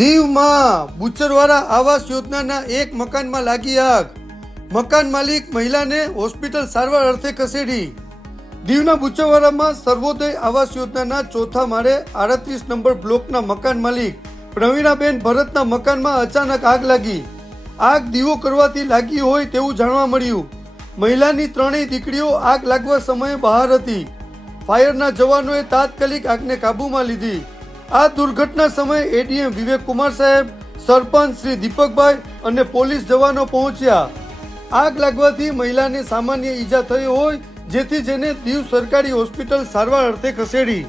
દીવમાં બુચરવાડા આવાસ યોજનાના એક મકાનમાં લાગી આગ. મકાન માલિક મહિલાને હોસ્પિટલ સારવાર અર્થે ખસેડી. દીવના બુચરવાડામાં સર્વોદય આવાસ યોજનાના ચોથા માળે 38 નંબર બ્લોકના મકાન માલિક પ્રવીણાબેન ભરતના મકાનમાં અચાનક આગ લાગી. આગ દીવો કરવાથી લાગી હોય તેવું જાણવા મળ્યું. મહિલાની ત્રણેય દીકરીઓ આગ લાગવા સમયે બહાર હતી. ફાયરના જવાનોએ તાત્કાલિક આગને કાબૂમાં લીધી. આ દુર્ઘટના સમયે એડીએમ વિવેક કુમાર સાહેબ, સરપંચ શ્રી દીપકભાઈ અને પોલીસ જવાનો પહોંચ્યા. આગ લાગવાથી મહિલાને સામાન્ય ઈજા થઈ હોય જેથી જેને દીવ સરકારી હોસ્પિટલ સારવાર અર્થે ખસેડી.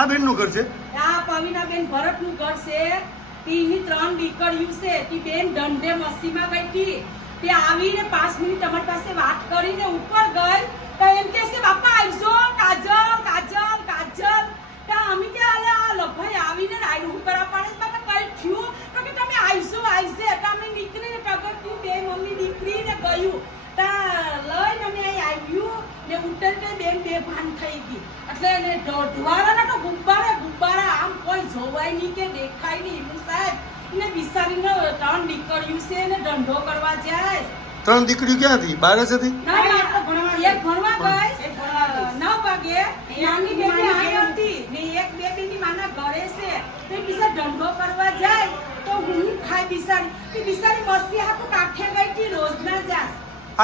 આ બેનનું ઘર છે, આ પ્રવીણાબેન ભરતનું ઘર છે. તેની 3 દીકરીઓ છે. તે બેન ધંધે મસ્તીમાં ગઈ હતી. તે આવીને 5 મિનિટ અમારી પાસે વાત કરીને ઉપર ગઈ તો એમ કહે છે બાપા આવજો, કાજલ કાજલ કાજલ. તો અમે કે અલે આ લભાઈ આવીને રાઈડ ઉપર પાડે બાપા કઈ થયું તો કે તમે આવજો આવજે. તો અમે નીકળીને ટગરથી બે મમ્મી દીકરીને ગયું. લઈને અમે અહીં આવ્યું ને ઉતર કે બેન બેભાન થઈ ગઈ. એટલે એને ઢોળવાના તો ગુબ્બારા આમ કોઈ જોવાય નહીં કે દેખાય નહીં. સાહેબ ને બિસારીને 3 દીકરીઓ છે ને ધંધો કરવા જાય. 3 દીકરીઓ ક્યાં હતી? બહાર જ હતી. એક ભણવા ગઈ 9 વાગે, નાની બેબી અહીં હતી ને એક બેબીની માના ઘરે છે. તો બિસાર ધંધો કરવા જાય તો હું ખાઈ બિસારી મસ્તી હાથું કાઠે ગઈ હતી. રોજના જાય.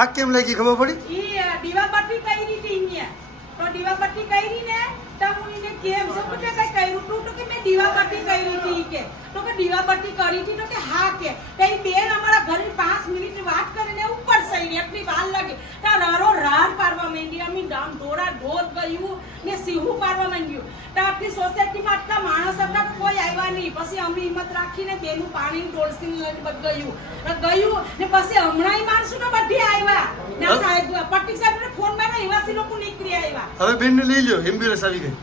આગ કેમ લાગી ખબર પડી? ઈ દીવાબત્તી કરી હતી અહીંયા. તો દીવાબત્તી કરી ને તો હું એને કેમ છો કે કઈ કર્યું તું? તો કે મેં દીવાબત્તી કરી હતી કે. તો કે દીવાબત્તી કરી હતી? તો કે હા કે. તો એ બેન અમારા ઘરે 5 મિનિટ વાત કરીને ઉપર સઈ એટલી વાર લાગી. તો રારો રાર પાડવા માંડી. અમે ગામ ઢોરા ઢોર ગયું ને સિંહું પાડવા માંડ્યું. તો આપણી સોસાયટીમાં આટલા માણસ હતા તો કોઈ આવ્યા નહીં. પછી અમે હિંમત રાખીને બેનું પાણી ડોળસીને ગયું ને પછી હમણાં માણસો તો બધી આવ્યા ને સાહેબ પટ્ટી સાહેબ ફોન માં એવાસી લોકો નીકળી આવ્યા. હવે બેનને લઈ લ્યો, એમ્બ્યુલન્સ આવી ગઈ.